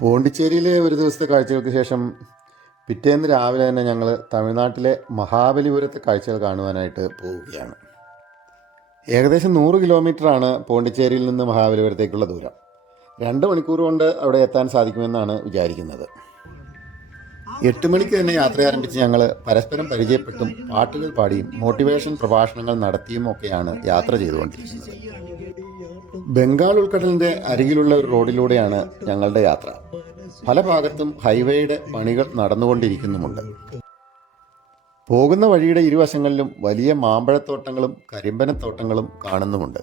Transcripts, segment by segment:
പോണ്ടിച്ചേരിയിലെ ഒരു ദിവസത്തെ കാഴ്ചകൾക്ക് ശേഷം പിറ്റേന്ന് രാവിലെ തന്നെ ഞങ്ങൾ തമിഴ്നാട്ടിലെ മഹാബലിപുരത്തെ കാഴ്ചകൾ കാണുവാനായിട്ട് പോവുകയാണ്. ഏകദേശം നൂറ് കിലോമീറ്ററാണ് പോണ്ടിച്ചേരിയിൽ നിന്ന് മഹാബലിപുരത്തേക്കുള്ള ദൂരം. രണ്ട് മണിക്കൂർ കൊണ്ട് അവിടെ എത്താൻ സാധിക്കുമെന്നാണ് വിചാരിക്കുന്നത്. എട്ട് മണിക്ക് തന്നെ യാത്ര ആരംഭിച്ച് ഞങ്ങൾ പരസ്പരം പരിചയപ്പെട്ടും പാട്ടുകൾ പാടിയും മോട്ടിവേഷൻ പ്രഭാഷണങ്ങൾ നടത്തിയും ഒക്കെയാണ് യാത്ര ചെയ്തുകൊണ്ടിരിക്കുന്നത്. ബംഗാൾ ഉൾക്കടലിന്റെ അരികിലുള്ള ഒരു റോഡിലൂടെയാണ് ഞങ്ങളുടെ യാത്ര. പല ഭാഗത്തും ഹൈവേയുടെ പണികൾ നടന്നുകൊണ്ടിരിക്കുന്നുമുണ്ട്. പോകുന്ന വഴിയുടെ ഇരുവശങ്ങളിലും വലിയ മാമ്പഴത്തോട്ടങ്ങളും കരിമ്പനത്തോട്ടങ്ങളും കാണുന്നുമുണ്ട്.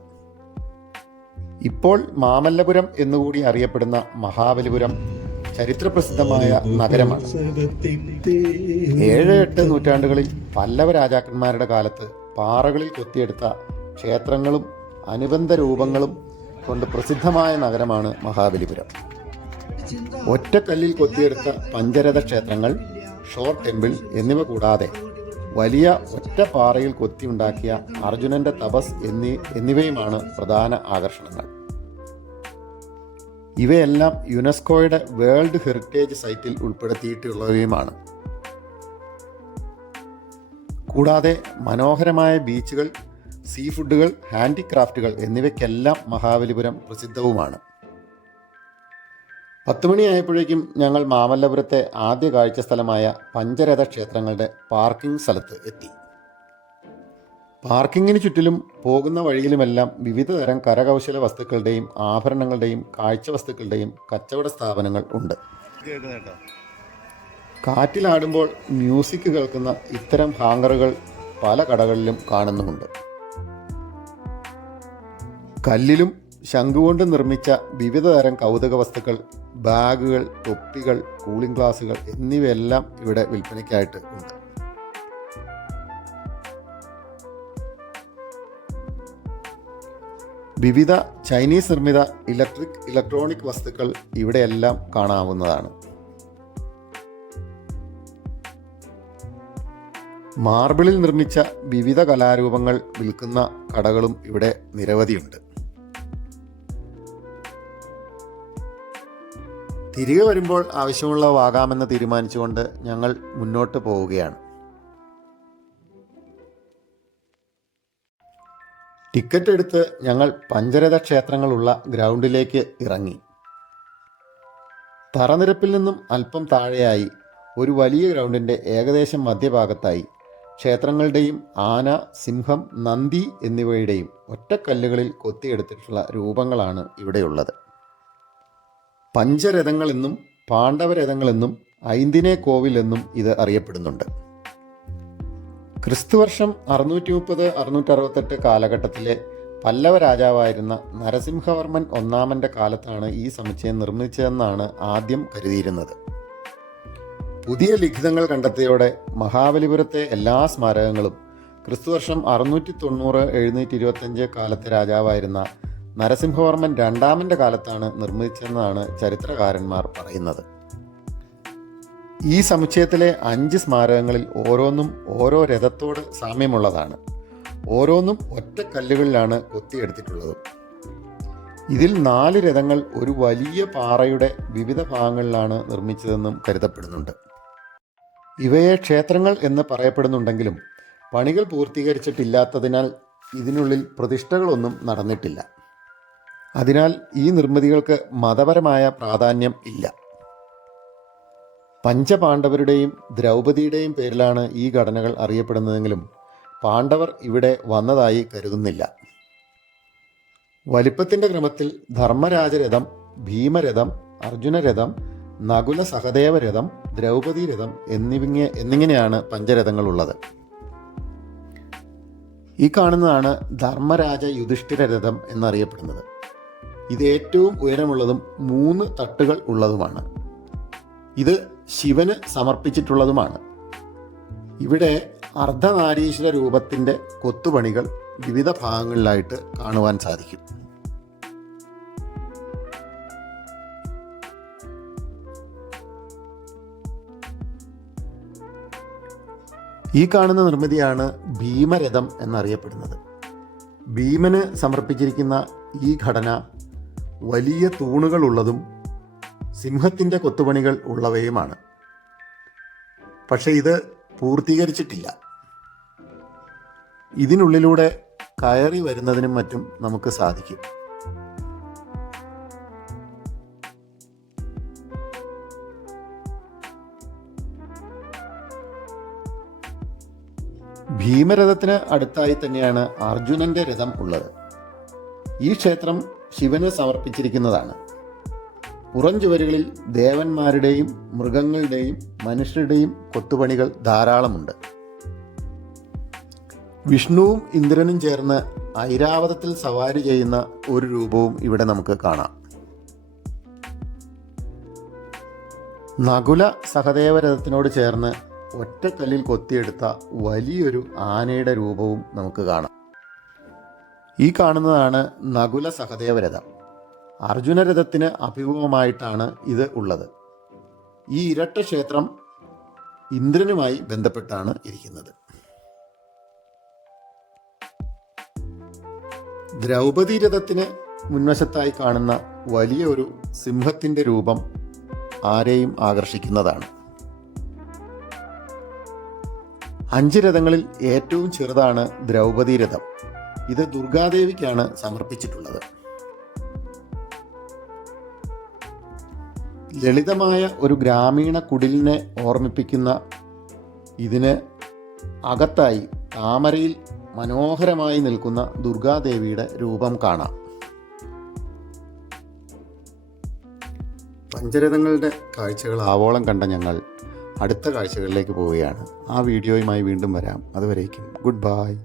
ഇപ്പോൾ മാമല്ലപുരം എന്നുകൂടി അറിയപ്പെടുന്ന മഹാബലിപുരം ചരിത്രപ്രസിദ്ധമായ നഗരമാണ്. ഏഴ് എട്ട് നൂറ്റാണ്ടുകളിൽ പല്ലവ രാജാക്കന്മാരുടെ കാലത്ത് പാറകളിൽ കൊത്തിയെടുത്ത ക്ഷേത്രങ്ങളും അനുബന്ധ രൂപങ്ങളും കൊണ്ട് പ്രസിദ്ധമായ നഗരമാണ് മഹാബലിപുരം. ഒറ്റക്കല്ലിൽ കൊത്തിയെടുത്ത പഞ്ചരഥ ക്ഷേത്രങ്ങൾ ഷോർ ടെമ്പിൾ എന്നിവ കൂടാതെ വലിയ ഒറ്റ പാറയിൽ കൊത്തിയുണ്ടാക്കിയ അർജുനന്റെ തപസ് എന്നീ എന്നിവയുമാണ് പ്രധാന ആകർഷണങ്ങൾ. ഇവയെല്ലാം യുനെസ്കോയുടെ വേൾഡ് ഹെറിറ്റേജ് സൈറ്റിൽ ഉൾപ്പെടുത്തിയിട്ടുള്ളവയുമാണ്. കൂടാതെ മനോഹരമായ ബീച്ചുകൾ സീ ഫുഡുകൾ ഹാൻഡിക്രാഫ്റ്റുകൾ എന്നിവയ്ക്കെല്ലാം മഹാബലിപുരം പ്രസിദ്ധവുമാണ്. പത്ത് മണിയായപ്പോഴേക്കും ഞങ്ങൾ മാമല്ലപുരത്തെ ആദ്യ കാഴ്ച സ്ഥലമായ പഞ്ചരഥ ക്ഷേത്രങ്ങളുടെ പാർക്കിംഗ് സ്ഥലത്ത് എത്തി. പാർക്കിങ്ങിന് ചുറ്റിലും പോകുന്ന വഴിയിലുമെല്ലാം വിവിധ തരം കരകൗശല വസ്തുക്കളുടെയും ആഭരണങ്ങളുടെയും കാഴ്ച വസ്തുക്കളുടെയും കച്ചവട സ്ഥാപനങ്ങൾ ഉണ്ട്. കാറ്റിലാടുമ്പോൾ മ്യൂസിക് കേൾക്കുന്ന ഇത്തരം ഹാങ്കറുകൾ പല കടകളിലും കാണുന്നുമുണ്ട്. കല്ലിലും ശംഖുകൊണ്ട് നിർമ്മിച്ച വിവിധ തരം കൗതുക വസ്തുക്കൾ ബാഗുകൾ തൊപ്പികൾ കൂളിംഗ് ഗ്ലാസുകൾ എന്നിവയെല്ലാം ഇവിടെ വിൽപ്പനയ്ക്കായിട്ട് ഉണ്ട്. വിവിധ ചൈനീസ് നിർമ്മിത ഇലക്ട്രിക് ഇലക്ട്രോണിക് വസ്തുക്കൾ ഇവിടെയെല്ലാം കാണാവുന്നതാണ്. മാർബിളിൽ നിർമ്മിച്ച വിവിധ കലാരൂപങ്ങൾ വിൽക്കുന്ന കടകളും ഇവിടെ നിരവധിയുണ്ട്. തിരികെ വരുമ്പോൾ ആവശ്യമുള്ള വാങ്ങാമെന്ന് തീരുമാനിച്ചുകൊണ്ട് ഞങ്ങൾ മുന്നോട്ട് പോവുകയാണ്. ടിക്കറ്റ് എടുത്ത് ഞങ്ങൾ പഞ്ചരഥ ക്ഷേത്രങ്ങളുള്ള ഗ്രൗണ്ടിലേക്ക് ഇറങ്ങി. തറനിരപ്പിൽ നിന്നും അല്പം താഴെയായി ഒരു വലിയ ഗ്രൗണ്ടിന്റെ ഏകദേശം മധ്യഭാഗത്തായി ക്ഷേത്രങ്ങളുടെയും ആന സിംഹം നന്ദി എന്നിവയുടെയും ഒറ്റക്കല്ലുകളിൽ കൊത്തിയെടുത്തിട്ടുള്ള രൂപങ്ങളാണ് ഇവിടെയുള്ളത്. പഞ്ചരഥങ്ങളെന്നും പാണ്ഡവരഥങ്ങളെന്നും ഐന്തിനെ കോവിൽ എന്നും ഇത് അറിയപ്പെടുന്നുണ്ട്. ക്രിസ്തുവർഷം അറുന്നൂറ്റി മുപ്പത് അറുന്നൂറ്റി അറുപത്തെട്ട് കാലഘട്ടത്തിലെ പല്ലവ രാജാവായിരുന്ന നരസിംഹവർമ്മൻ ഒന്നാമന്റെ കാലത്താണ് ഈ സമുച്ചയം നിർമ്മിച്ചതെന്നാണ് ആദ്യം കരുതിയിരുന്നത്. പുതിയ ലിഖിതങ്ങൾ കണ്ടെത്തിയോടെ മഹാബലിപുരത്തെ എല്ലാ സ്മാരകങ്ങളും ക്രിസ്തുവർഷം അറുന്നൂറ്റി തൊണ്ണൂറ് എഴുന്നൂറ്റി ഇരുപത്തഞ്ച് കാലത്തെ രാജാവായിരുന്ന നരസിംഹവർമ്മൻ രണ്ടാമന്റെ കാലത്താണ് നിർമ്മിച്ചതെന്നാണ് ചരിത്രകാരന്മാർ പറയുന്നത്. ഈ സമുച്ചയത്തിലെ അഞ്ച് സ്മാരകങ്ങളിൽ ഓരോന്നും ഓരോ രഥത്തോട് സാമ്യമുള്ളതാണ്. ഓരോന്നും ഒറ്റ കല്ലുകളിലാണ് കൊത്തിയെടുത്തിട്ടുള്ളത്. ഇതിൽ നാല് രഥങ്ങൾ ഒരു വലിയ പാറയുടെ വിവിധ ഭാഗങ്ങളിലാണ് നിർമ്മിച്ചതെന്നും കരുതപ്പെടുന്നുണ്ട്. ഇവയെ ക്ഷേത്രങ്ങൾ എന്ന് പറയപ്പെടുന്നുണ്ടെങ്കിലും പണികൾ പൂർത്തീകരിച്ചിട്ടില്ലാത്തതിനാൽ ഇതിനുള്ളിൽ പ്രതിഷ്ഠകളൊന്നും നടന്നിട്ടില്ല. അതിനാൽ ഈ നിർമ്മിതികൾക്ക് മതപരമായ പ്രാധാന്യം ഇല്ല. പഞ്ചപാണ്ഡവരുടെയും ദ്രൗപദിയുടെയും പേരിലാണ് ഈ ഘടനകൾ അറിയപ്പെടുന്നതെങ്കിലും പാണ്ഡവർ ഇവിടെ വന്നതായി കരുതുന്നില്ല. വലിപ്പത്തിന്റെ ക്രമത്തിൽ ധർമ്മരാജരഥം ഭീമരഥം അർജുനരഥം നകുല സഹദേവരഥം ദ്രൗപതി രഥം എന്നിവിങ്ങ എന്നിങ്ങനെയാണ് പഞ്ചരഥങ്ങളുള്ളത്. ഈ കാണുന്നതാണ് ധർമ്മരാജ യുധിഷ്ഠിര രഥം എന്നറിയപ്പെടുന്നത്. ഇത് ഏറ്റവും ഉയരമുള്ളതും മൂന്ന് തട്ടുകൾ ഉള്ളതുമാണ്. ഇത് ശിവന് സമർപ്പിച്ചിട്ടുള്ളതുമാണ്. ഇവിടെ അർദ്ധനാരീശ്വര രൂപത്തിന്റെ കൊത്തുപണികൾ വിവിധ ഭാഗങ്ങളിലായിട്ട് കാണുവാൻ സാധിക്കും. ഈ കാണുന്ന നിർമ്മിതിയാണ് ഭീമരഥം എന്നറിയപ്പെടുന്നത്. ഭീമന് സമർപ്പിച്ചിരിക്കുന്ന ഈ ഘടന വലിയ തൂണുകളുള്ളതും സിംഹത്തിന്റെ കൊത്തുപണികൾ ഉള്ളവയുമാണ്. പക്ഷെ ഇത് പൂർത്തീകരിച്ചിട്ടില്ല. ഇതിനുള്ളിലൂടെ കയറി വരുന്നതിനും മറ്റും നമുക്ക് സാധിക്കും. ഭീമരഥത്തിന് അടുത്തായി തന്നെയാണ് അർജുനന്റെ രഥം ഉള്ളത്. ഈ ക്ഷേത്രം ശിവന് സമർപ്പിച്ചിരിക്കുന്നതാണ്. പുറംചുവരുകളിൽ ദേവന്മാരുടെയും മൃഗങ്ങളുടെയും മനുഷ്യരുടെയും കൊത്തുപണികൾ ധാരാളമുണ്ട്. വിഷ്ണുവും ഇന്ദ്രനും ചേർന്ന് ഐരാവതത്തിൽ സവാരി ചെയ്യുന്ന ഒരു രൂപവും ഇവിടെ നമുക്ക് കാണാം. നകുല സഹദേവരഥത്തിനോട് ചേർന്ന് ഒറ്റക്കല്ലിൽ കൊത്തിയെടുത്ത വലിയൊരു ആനയുടെ രൂപവും നമുക്ക് കാണാം. ഈ കാണുന്നതാണ് നകുല സഹദേവരഥം. അർജുനരഥത്തിന് അഭിമുഖമായിട്ടാണ് ഇത് ഉള്ളത്. ഈ ഇരട്ട ക്ഷേത്രം ഇന്ദ്രനുമായി ബന്ധപ്പെട്ടാണ് ഇരിക്കുന്നത്. ദ്രൗപദി രഥത്തിന് മുൻവശത്തായി കാണുന്ന വലിയ ഒരു സിംഹത്തിന്റെ രൂപം ആരെയും ആകർഷിക്കുന്നതാണ്. അഞ്ച് രഥങ്ങളിൽ ഏറ്റവും ചെറുതാണ് ദ്രൗപദി രഥം. ഇത് ദുർഗാദേവിക്കാണ് സമർപ്പിച്ചിട്ടുള്ളത്. ലളിതമായ ഒരു ഗ്രാമീണ കുടിലിനെ ഓർമ്മിപ്പിക്കുന്ന ഇതിന് അകത്തായി താമരയിൽ മനോഹരമായി നിൽക്കുന്ന ദുർഗാദേവിയുടെ രൂപം കാണാം. പഞ്ചരഥങ്ങളുടെ കാഴ്ചകൾ ആവോളം കണ്ട ഞങ്ങൾ അടുത്ത കാഴ്ചകളിലേക്ക് പോവുകയാണ്. ആ വീഡിയോയുമായി വീണ്ടും വരാം. അതുവരേക്കും ഗുഡ് ബൈ.